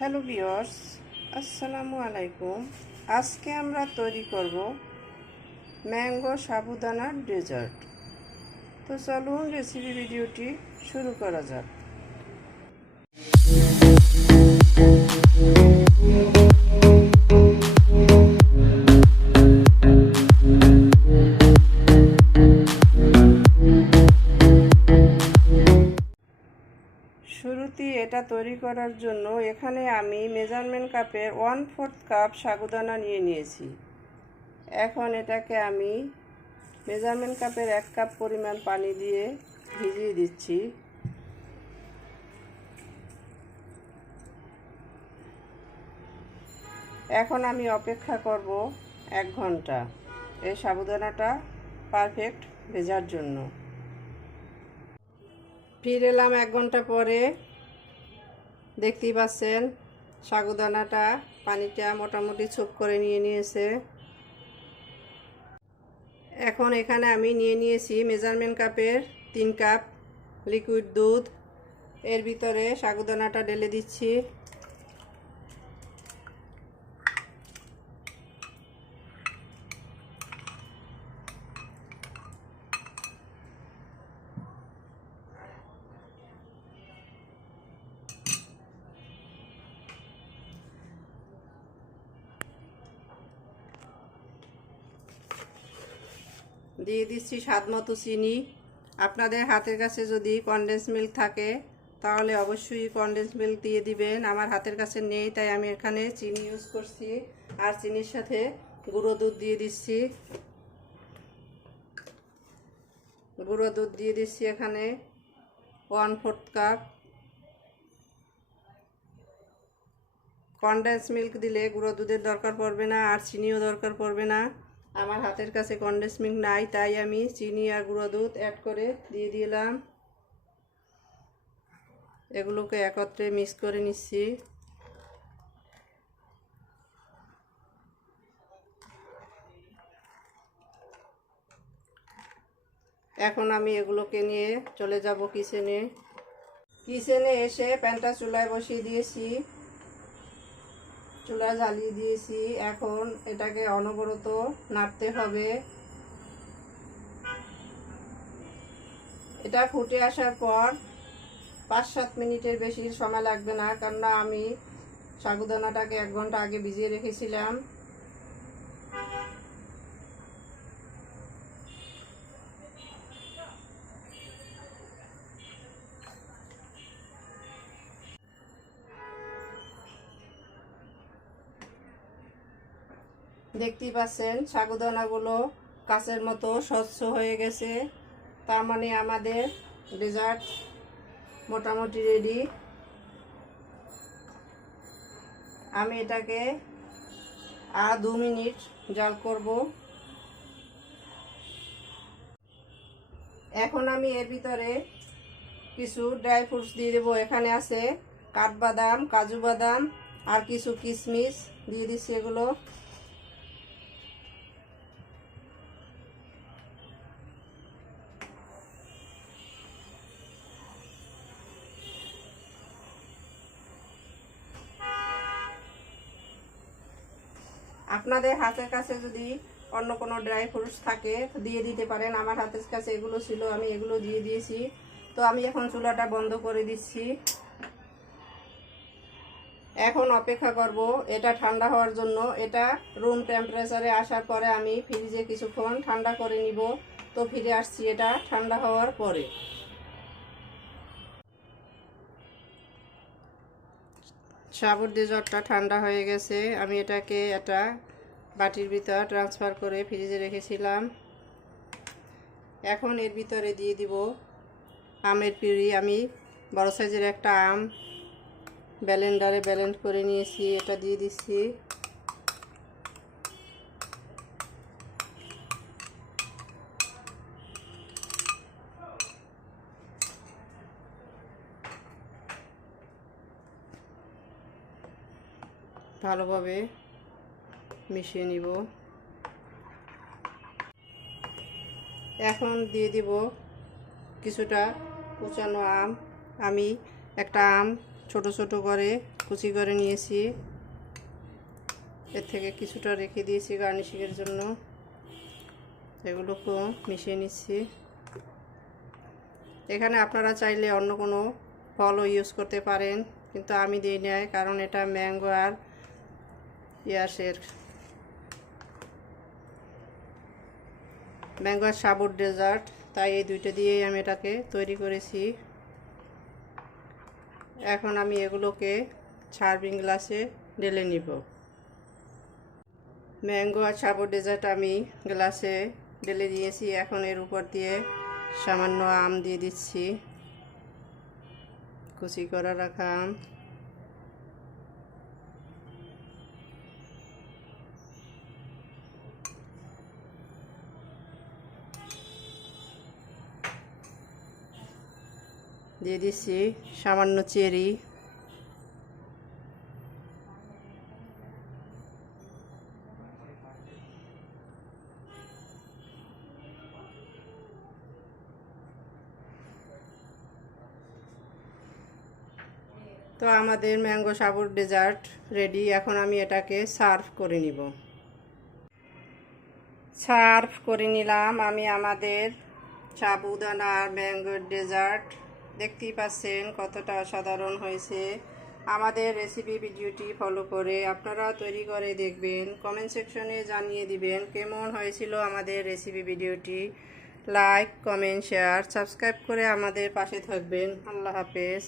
Hello viewers আসসালামু আলাইকুম। আজকে আমরা তৈরি করব ম্যাঙ্গো সাবুদানার ডেজার্ট। তো চলুন রেসিপি ভিডিওটি শুরু করা যাক। এটা তৈরি করার জন্য এখানে আমি মেজারমেন্ট কাপের ওয়ান ফোর্থ কাপ সাগুদানা নিয়ে নিয়েছি। এখন এটাকে আমি মেজারমেন্ট কাপের এক কাপ পরিমাণ পানি দিয়ে ভিজিয়ে দিচ্ছি। এখন আমি অপেক্ষা করব এক ঘণ্টা। এই সাবুদানাটা পারফেক্ট ভেজার জন্য। ফিরে এলাম এক ঘণ্টা পরে। দেখতেই পাচ্ছেন, সাগুদানাটা পানিটা মোটামুটি ছোপ করে নিয়ে নিয়েছে। এখন এখানে আমি নিয়ে নিয়েছি মেজারমেন্ট কাপের তিন কাপ লিকুইড দুধ। এর ভিতরে সাগুদানাটা ঢেলে দিচ্ছি। দিয়ে দিচ্ছি স্বাদ মতো চিনি। আপনাদের হাতের কাছে যদি কনডেন্স মিল্ক থাকে, তাহলে অবশ্যই কনডেন্স মিল্ক দিয়ে দিবেন। আমার হাতের কাছে নেই, তাই আমি এখানে চিনি ইউজ করছি। আর চিনির সাথে গুঁড়ো দুধ দিয়ে দিচ্ছি। গুঁড়ো দুধ দিয়ে দিচ্ছি এখানে one fourth cup condensed milk দিলে গুঁড়ো দুধের দরকার পড়বে না, আর চিনিও দরকার পড়বে না। আমার হাতের কাছে কনডেন্স মিল্ক নাই, তাই আমি চিনি আর গুঁড়ো দুধ অ্যাড করে দিয়ে দিলাম। এগুলোকে একত্রে মিক্স করে নিচ্ছি। এখন আমি এগুলোকে নিয়ে চলে যাব কিচেনে কিচেনে এসে প্যানটা চুলায় বসিয়ে দিয়েছি। চুলা জ্বালিয়ে দিয়েছি। এখন এটাকে অনবরত নাড়তে হবে। এটা ফুটে আসার পর পাঁচ সাত মিনিটের বেশি সময় লাগবে না, কেননা আমি সাগুদানাটাকে এক ঘণ্টা আগে ভিজিয়ে রেখেছিলাম। দেখতেই পাচ্ছেন সাগুদানাগুলো কাচের মতো স্বচ্ছ হয়ে গেছে। তার মানে আমাদের ডেজার্ট মোটামুটি রেডি আমি এটাকে আর দু মিনিট জাল করব। এখন আমি এর ভিতরে কিছু ড্রাই ফ্রুটস দিয়ে দেবো। এখানে আছে কাঠবাদাম, কাজু বাদাম আর কিছু কিশমিশ দিয়ে দিচ্ছি এগুলো। আপনাদের হাতের কাছে যদি অন্য কোনো ড্রাই ফ্রুটস থাকে দিয়ে দিতে পারেন। আমার হাতের কাছে এগুলো ছিল, আমি এগুলো দিয়ে দিয়েছি। তো আমি এখন চুলাটা বন্ধ করে দিচ্ছি। এখন অপেক্ষা করব, এটা ঠান্ডা হওয়ার জন্য। এটা রুম টেম্পারেচারে আসার পরে আমি ফ্রিজে কিছুক্ষণ ঠান্ডা করে নিব। তো ফিরে আসছি, এটা ঠান্ডা হওয়ার পরে। সাবুর দিয়ে জ্বরটা ঠান্ডা হয়ে গেছে। আমি এটাকে একটা বাটির ভিতর ট্রান্সফার করে ফ্রিজে রেখেছিলাম। এখন এর ভিতরে দিয়ে দিব আমের পিউরি। আমি বড়ো সাইজের একটা আম ব্যালেন্ডারে ব্যালেন্ড করে নিয়েছি, এটা দিয়ে দিচ্ছি। ভালোভাবে মিশিয়ে নিব। এখন দিয়ে দিব কিছুটা কুচানো আম। আমি একটা আম ছোট ছোট করে, কুচি করে নিয়েছি। এর থেকে কিছুটা রেখে দিয়েছি গার্নিশিংয়ের জন্য। এগুলোকেও মিশিয়ে নিচ্ছি। এখানে আপনারা চাইলে অন্য কোনো ফলও ইউজ করতে পারেন, কিন্তু আমি দিই নাই, কারণ এটা ম্যাঙ্গো আর ইয়াসের আর সাবুর ডেজার্ট তাই এই দুইটা দিয়েই আমি এটাকে তৈরি করেছি। এখন আমি এগুলোকে সার্ভিং গ্লাসে ঢেলে নিব। ম্যাঙ্গো আর সাবুর ডেজার্ট আমি গ্লাসে ঢেলে দিয়েছি। এখন এর উপর দিয়ে সামান্য আম দিয়ে দিচ্ছি। কুচি করা রাখা আম। দিয়ে দিচ্ছি সামান্য চেরি। তো আমাদের ম্যাঙ্গো সাবুর ডেজার্ট রেডি, এখন আমি এটাকে সার্ভ করে নিব। সার্ভ করে নিলাম আমি আমাদের সাবুদানা আর ম্যাঙ্গোর ডেজার্ট। দেখতেই পাচ্ছেন কতটা অসাধারণ হয়েছে। আমাদের রেসিপি ভিডিওটি ফলো করে আপনারা তৈরি করে দেখবেন। কমেন্ট সেকশনে জানিয়ে দিবেন কেমন হয়েছিল আমাদের রেসিপি ভিডিওটি। লাইক কমেন্ট শেয়ার সাবস্ক্রাইব করে আমাদের পাশে থাকবেন। আল্লাহ হাফেজ।